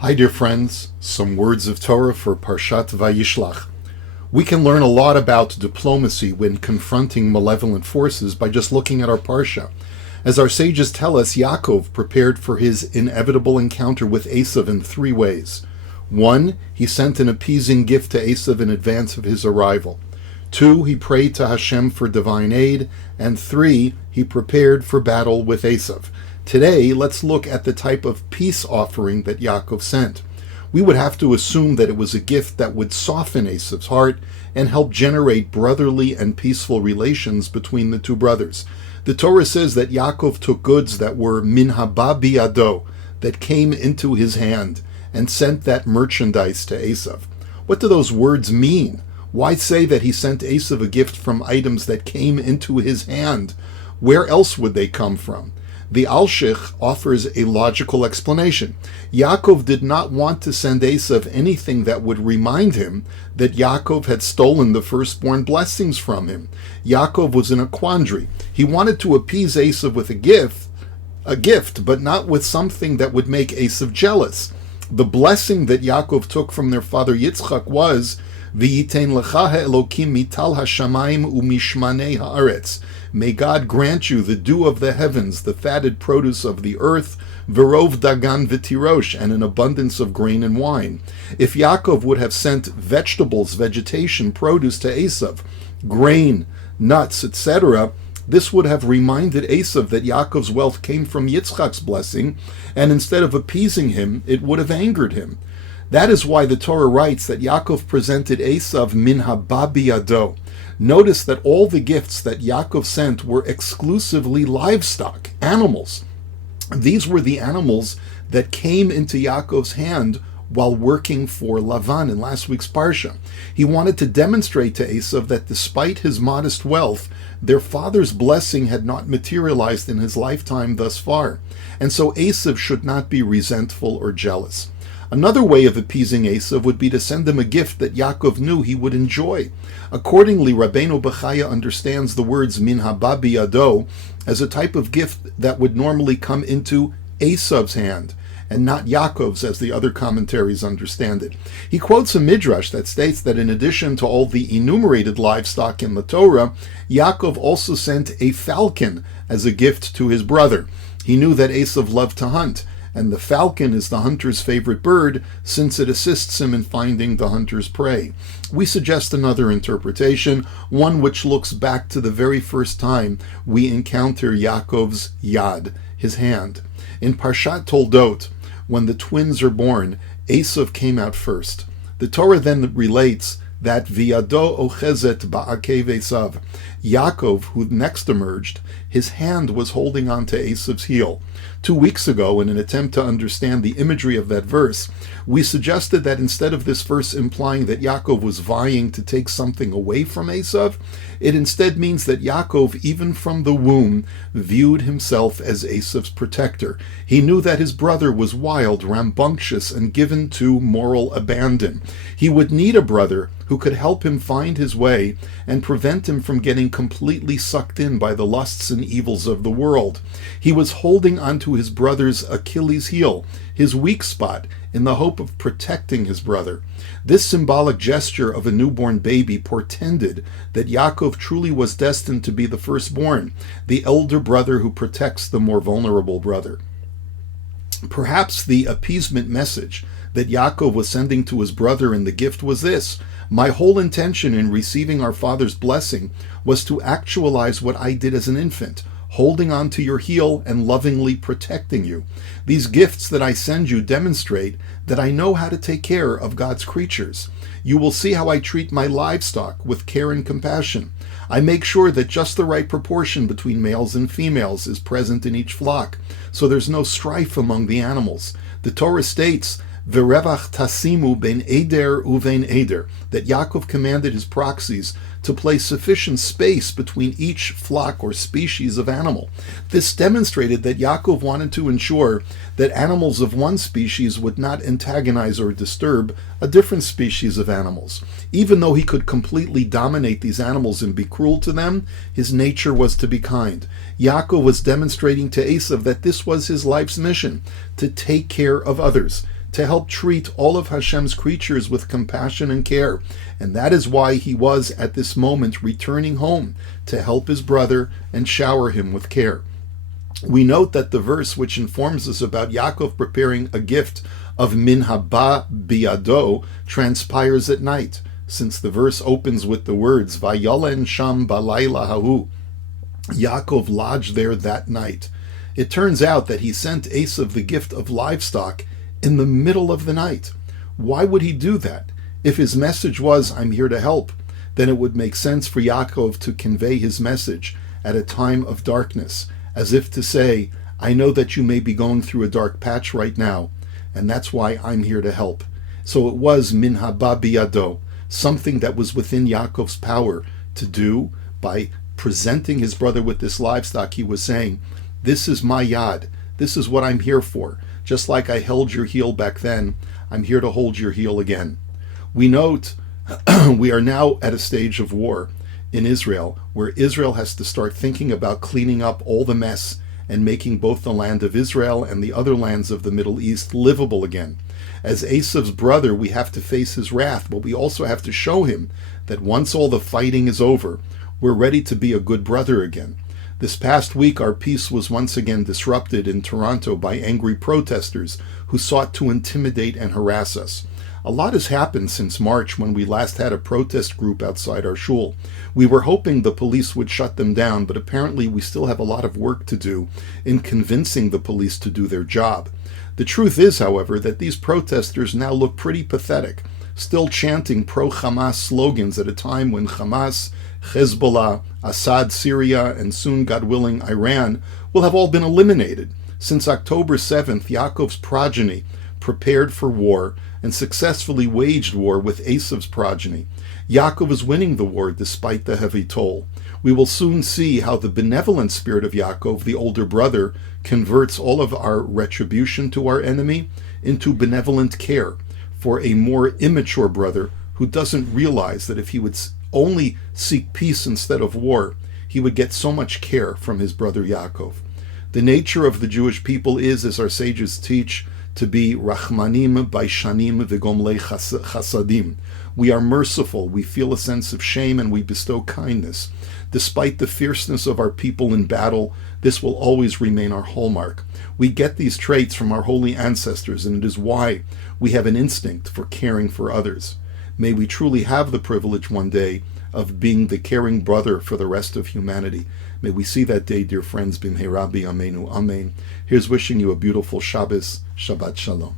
Hi dear friends, some words of Torah for Parshat Vayishlach. We can learn a lot about diplomacy when confronting malevolent forces by just looking at our Parsha. As our sages tell us, Yaakov prepared for his inevitable encounter with Esav in three ways. 1. He sent an appeasing gift to Esav in advance of his arrival. 2. He prayed to Hashem for divine aid. And 3. He prepared for battle with Esav. Today, let's look at the type of peace offering that Yaakov sent. We would have to assume that it was a gift that would soften Esav's heart and help generate brotherly and peaceful relations between the two brothers. The Torah says that Yaakov took goods that were min haba biyado, that came into his hand, and sent that merchandise to Esav. What do those words mean? Why say that he sent Esav a gift from items that came into his hand? Where else would they come from? The Alshich offers a logical explanation. Yaakov did not want to send Esav anything that would remind him that Yaakov had stolen the firstborn blessings from him. Yaakov was in a quandary. He wanted to appease Esav with a gift, but not with something that would make Esav jealous. The blessing that Yaakov took from their father Yitzchak was V'yitein lecha ha'elokim mital hashamayim u'mishmanei haaretz. May God grant you the dew of the heavens, the fatted produce of the earth, verov dagan v'tirosh, and an abundance of grain and wine. If Yaakov would have sent vegetables, vegetation, produce to Esav, grain, nuts, etc., this would have reminded Esav that Yaakov's wealth came from Yitzchak's blessing, and instead of appeasing him, it would have angered him. That is why the Torah writes that Yaakov presented Esav min haba biyado. Notice that all the gifts that Yaakov sent were exclusively livestock, animals. These were the animals that came into Yaakov's hand while working for Lavan in last week's Parsha. He wanted to demonstrate to Esav that despite his modest wealth, their father's blessing had not materialized in his lifetime thus far, and so Esav should not be resentful or jealous. Another way of appeasing Esav would be to send him a gift that Yaakov knew he would enjoy. Accordingly, Rabbeinu Bechaya understands the words min haba biyado as a type of gift that would normally come into Esav's hand, and not Yaakov's, as the other commentaries understand it. He quotes a midrash that states that in addition to all the enumerated livestock in the Torah, Yaakov also sent a falcon as a gift to his brother. He knew that Esav loved to hunt, and the falcon is the hunter's favorite bird since it assists him in finding the hunter's prey. We suggest another interpretation, one which looks back to the very first time we encounter Yaakov's yad, his hand. In Parshat Toldot, when the twins are born, Esav came out first. The Torah then relates that V'yado ochezet ba'akev Esav. Yaakov, who next emerged, his hand was holding on to Esav's heel. 2 weeks ago, in an attempt to understand the imagery of that verse, we suggested that instead of this verse implying that Yaakov was vying to take something away from Esav, it instead means that Yaakov, even from the womb, viewed himself as Esav's protector. He knew that his brother was wild, rambunctious, and given to moral abandon. He would need a brother who could help him find his way and prevent him from getting completely sucked in by the lusts and evils of the world. He was holding onto his brother's Achilles heel, his weak spot, in the hope of protecting his brother. This symbolic gesture of a newborn baby portended that Yaakov truly was destined to be the firstborn, the elder brother who protects the more vulnerable brother. Perhaps the appeasement message that Yaakov was sending to his brother in the gift was this: my whole intention in receiving our father's blessing was to actualize what I did as an infant, holding on to your heel and lovingly protecting you. These gifts that I send you demonstrate that I know how to take care of God's creatures. You will see how I treat my livestock with care and compassion. I make sure that just the right proportion between males and females is present in each flock, so there's no strife among the animals. The Torah states, V'revach tasimu ben eder uvein eder, that Yaakov commanded his proxies to place sufficient space between each flock or species of animal. This demonstrated that Yaakov wanted to ensure that animals of one species would not antagonize or disturb a different species of animals. Even though he could completely dominate these animals and be cruel to them, his nature was to be kind. Yaakov was demonstrating to Esav that this was his life's mission, to take care of others. to help treat all of Hashem's creatures with compassion and care. And that is why he was at this moment returning home to help his brother and shower him with care. We note that the verse which informs us about Yaakov preparing a gift of min haba biyado transpires at night, since the verse opens with the words Vayalen sham balayla hahu. Yaakov lodged there that night. It turns out that he sent Esav the gift of livestock in the middle of the night. Why would he do that? If his message was, I'm here to help, then it would make sense for Yaakov to convey his message at a time of darkness, as if to say, I know that you may be going through a dark patch right now, and that's why I'm here to help. So it was min haba biyado, something that was within Yaakov's power to do. By presenting his brother with this livestock, he was saying, this is my yad, this is what I'm here for. Just like I held your heel back then, I'm here to hold your heel again. We note we are now at a stage of war in Israel, where Israel has to start thinking about cleaning up all the mess and making both the land of Israel and the other lands of the Middle East livable again. As Esav's brother, we have to face his wrath, but we also have to show him that once all the fighting is over, we're ready to be a good brother again. This past week, our peace was once again disrupted in Toronto by angry protesters who sought to intimidate and harass us. A lot has happened since March, when we last had a protest group outside our shul. We were hoping the police would shut them down, but apparently we still have a lot of work to do in convincing the police to do their job. The truth is, however, that these protesters now look pretty pathetic, still chanting pro-Hamas slogans at a time when Hamas, Hezbollah, Assad, Syria, and soon, God willing, Iran will have all been eliminated. Since October 7th, Yaakov's progeny prepared for war and successfully waged war with Esav's progeny. Yaakov is winning the war despite the heavy toll. We will soon see how the benevolent spirit of Yaakov, the older brother, converts all of our retribution to our enemy into benevolent care for a more immature brother who doesn't realize that if he would only seek peace instead of war, he would get so much care from his brother Yaakov. The nature of the Jewish people is, as our sages teach, to be rachmanim baishanim v'gomlei chasadim. We are merciful, we feel a sense of shame, and we bestow kindness. Despite the fierceness of our people in battle, this will always remain our hallmark. We get these traits from our holy ancestors, and it is why we have an instinct for caring for others. May we truly have the privilege one day of being the caring brother for the rest of humanity. May we see that day, dear friends. B'mhei Rabbi Amenu. Amen. Here's wishing you a beautiful Shabbos. Shabbat Shalom.